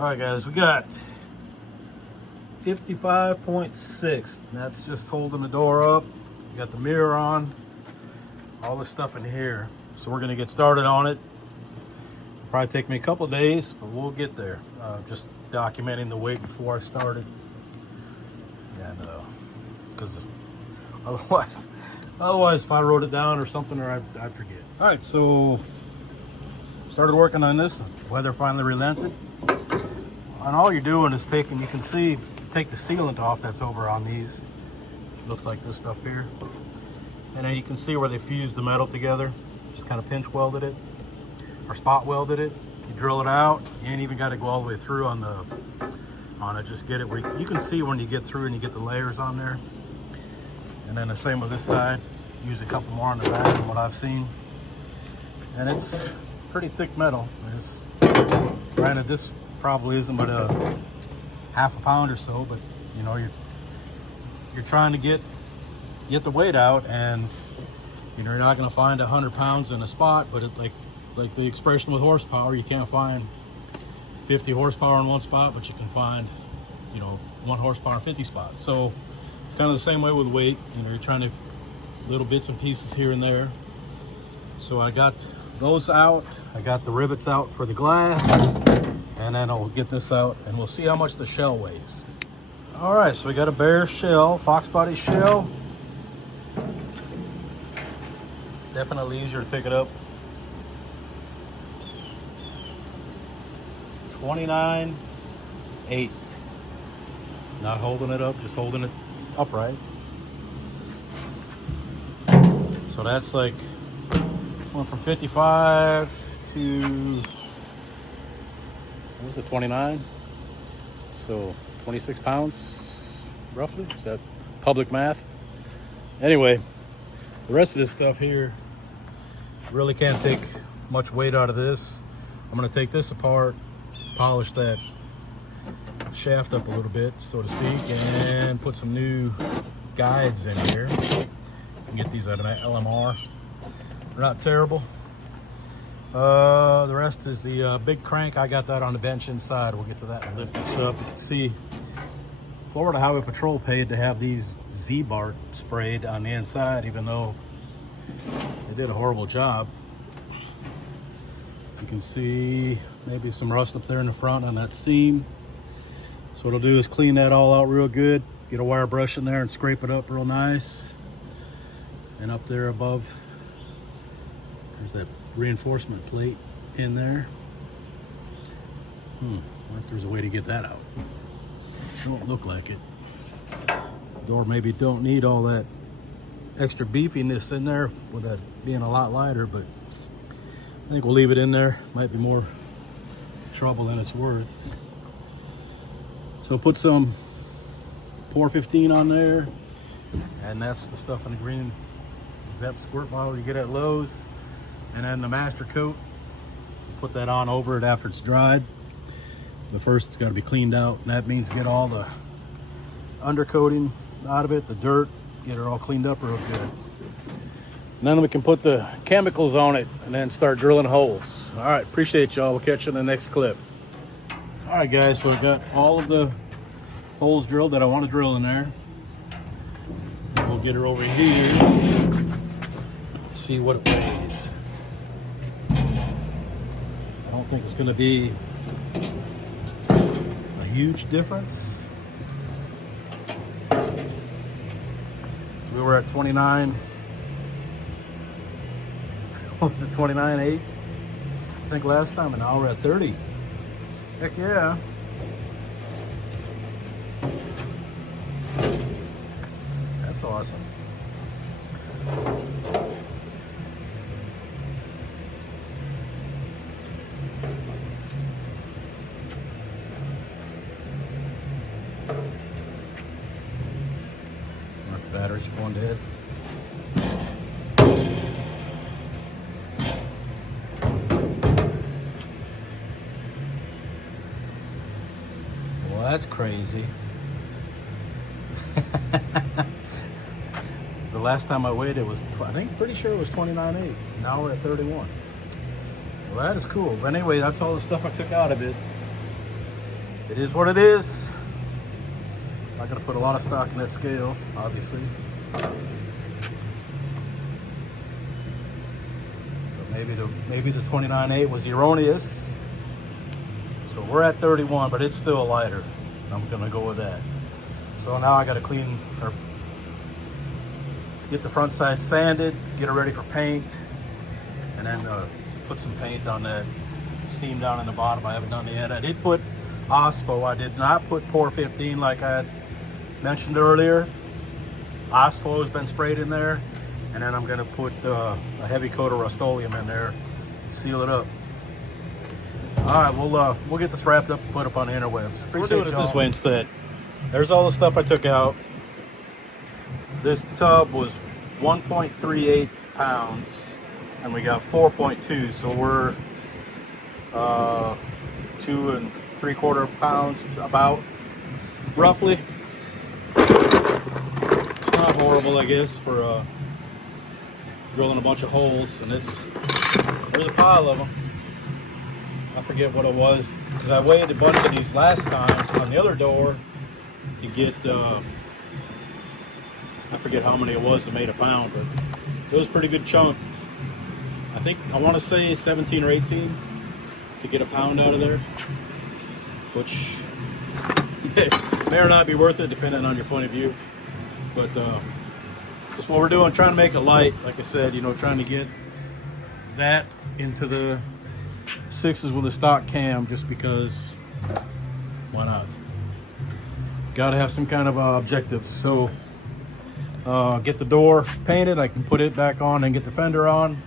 All right, guys, we got 55.6. That's just holding the door up. We got the mirror on, all this stuff in here. So we're gonna get started on it. It'll probably take me a couple of days, but we'll get there. Just documenting the weight before I started. And because otherwise if I wrote it down or something, or I'd forget. All right, so started working on this. Weather finally relented. And all you're doing is take the sealant off that's over on these. Looks like this stuff here. And then you can see where they fused the metal together. Just kind of pinch welded it, or spot welded it. You drill it out. You ain't even got to go all the way through on it. Just get it where you can see when you get through and you get the layers on there. And then the same with this side. Use a couple more on the back from what I've seen. And it's pretty thick metal. Granted, this probably isn't but a half a pound or so, but you know, you're trying to get the weight out, and you know, you're not going to find 100 pounds in a spot, but it, like the expression with horsepower, you can't find 50 horsepower in one spot, but you can find, you know, 1 horsepower in 50 spots. So it's kind of the same way with weight. You know, you're trying to little bits and pieces here and there. So I got those out. I got the rivets out for the glass, and then I'll get this out and we'll see how much the shell weighs. All right, so we got a bare shell, foxbody shell. Definitely easier to pick it up. 29.8. Not holding it up, just holding it upright. So that's like went from 55 to, what was it, 29? So 26 pounds, roughly. Is that public math? Anyway, the rest of this stuff here, really can't take much weight out of this. I'm gonna take this apart, polish that shaft up a little bit, so to speak, and put some new guides in here. You can get these out of that LMR. They're not terrible. The rest is the big crank. I got that on the bench inside. We'll get to that and lift this up. You can see Florida Highway Patrol paid to have these Z-Bart sprayed on the inside, even though they did a horrible job. You can see maybe some rust up there in the front on that seam. So what I'll do is clean that all out real good, get a wire brush in there and scrape it up real nice. And up there above, there's that reinforcement plate in there. I wonder if there's a way to get that out. It don't look like it. The door maybe don't need all that extra beefiness in there with that being a lot lighter, but I think we'll leave it in there. Might be more trouble than it's worth. So put some Pour 15 on there, and that's the stuff in the green Zep squirt bottle you get at Lowe's. And then the master coat, put that on over it after it's dried. But first it's got to be cleaned out, and that means get all the undercoating out of it, the dirt, get it all cleaned up real good. And then we can put the chemicals on it and then start drilling holes. All right, appreciate y'all. We'll catch you in the next clip. All right, guys, so I got all of the holes drilled that I want to drill in there. We'll get her over here, see what it weighs. I don't think it's going to be a huge difference. So we were at 29. What was it, 29.8? I think last time, and now we're at 30. Heck yeah. That's awesome. The batteries are going dead. Well, that's crazy. The last time I weighed it was, I think, pretty sure it was 29.8. Now we're at 31. Well, that is cool. But anyway, that's all the stuff I took out of it. it is what it is. Not gonna put a lot of stock in that scale, obviously. But maybe the 29.8 was erroneous. So we're at 31, but it's still lighter. I'm gonna go with that. So now I gotta clean or get the front side sanded, get it ready for paint, and then put some paint on that seam down in the bottom. I haven't done it yet. I did put OSPO. I did not put Pour 15 like I had mentioned earlier. OSPO has been sprayed in there, and then I'm going to put a heavy coat of Rust-Oleum in there to seal it up. All right, we'll get this wrapped up and put up on the interwebs. We're doing it this way instead. There's all the stuff I took out. This tub was 1.38 pounds, and we got 4.2, so we're 2 3/4 pounds, about, roughly. It's not horrible, I guess, for drilling a bunch of holes, and there's a pile of them. I forget what it was, because I weighed a bunch of these last time on the other door to get, I forget how many it was that made a pound, but it was a pretty good chunk. I want to say 17 or 18 to get a pound out of there, which may or not be worth it depending on your point of view. But that's what we're doing, trying to make it light. Like I said, you know, trying to get that into the 6s with a stock cam, just because, why not? Got to have some kind of objectives. So get the door painted, I can put it back on and get the fender on,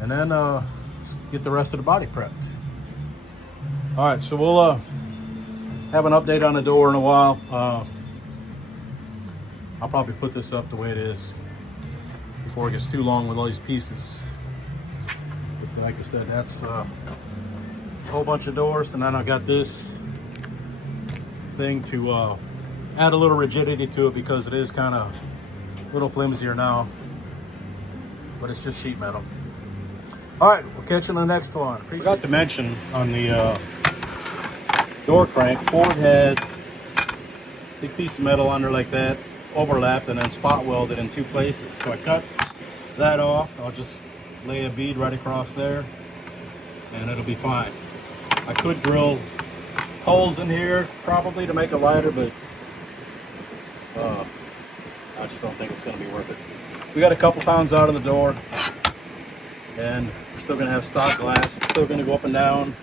and then get the rest of the body prepped. All right, so we'll have an update on the door in a while. I'll probably put this up the way it is before it gets too long with all these pieces. But like I said, that's a whole bunch of doors, and then I got this thing to add a little rigidity to it, because it is kind of a little flimsier now, but it's just sheet metal. All right, we'll catch you on the next one. Forgot to mention on the door crank, Ford had a big piece of metal under like that, overlapped and then spot welded in 2 places. So I cut that off. I'll just lay a bead right across there and it'll be fine. I could drill holes in here probably to make it lighter, but I just don't think it's going to be worth it. We got a couple pounds out of the door, and we're still going to have stock glass. It's still going to go up and down.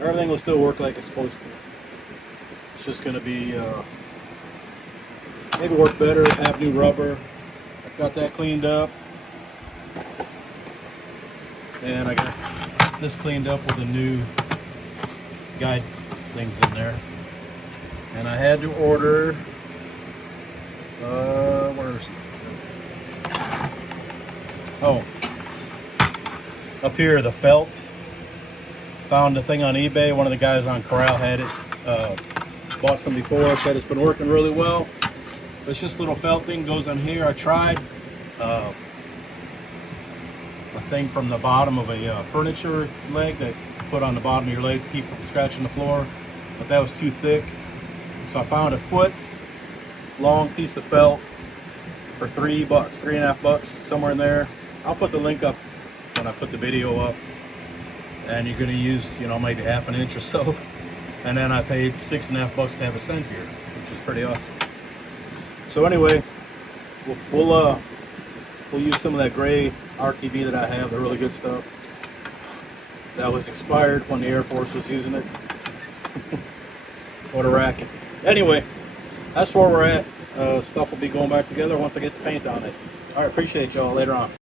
Everything will still work like it's supposed to. It's just going to be maybe work better, have new rubber. I've got that cleaned up, and I got this cleaned up with the new guide things in there. And I had to order where is it? Oh, up here, the felt. Found the thing on eBay. One of the guys on Corral had it. Bought some before, said it's been working really well. It's just a little felt thing, goes on here. I tried a thing from the bottom of a furniture leg that you put on the bottom of your leg to keep from scratching the floor, but that was too thick. So I found a foot long piece of felt for $3, $3.50, somewhere in there. I'll put the link up when I put the video up. And you're going to use, you know, maybe half an inch or so. And then I paid $6.50 to have a scent here, which is pretty awesome. So anyway, we'll use some of that gray RTB that I have, the really good stuff. That was expired when the Air Force was using it. What a racket. Anyway, that's where we're at. Stuff will be going back together once I get the paint on it. All right, appreciate y'all. Later on.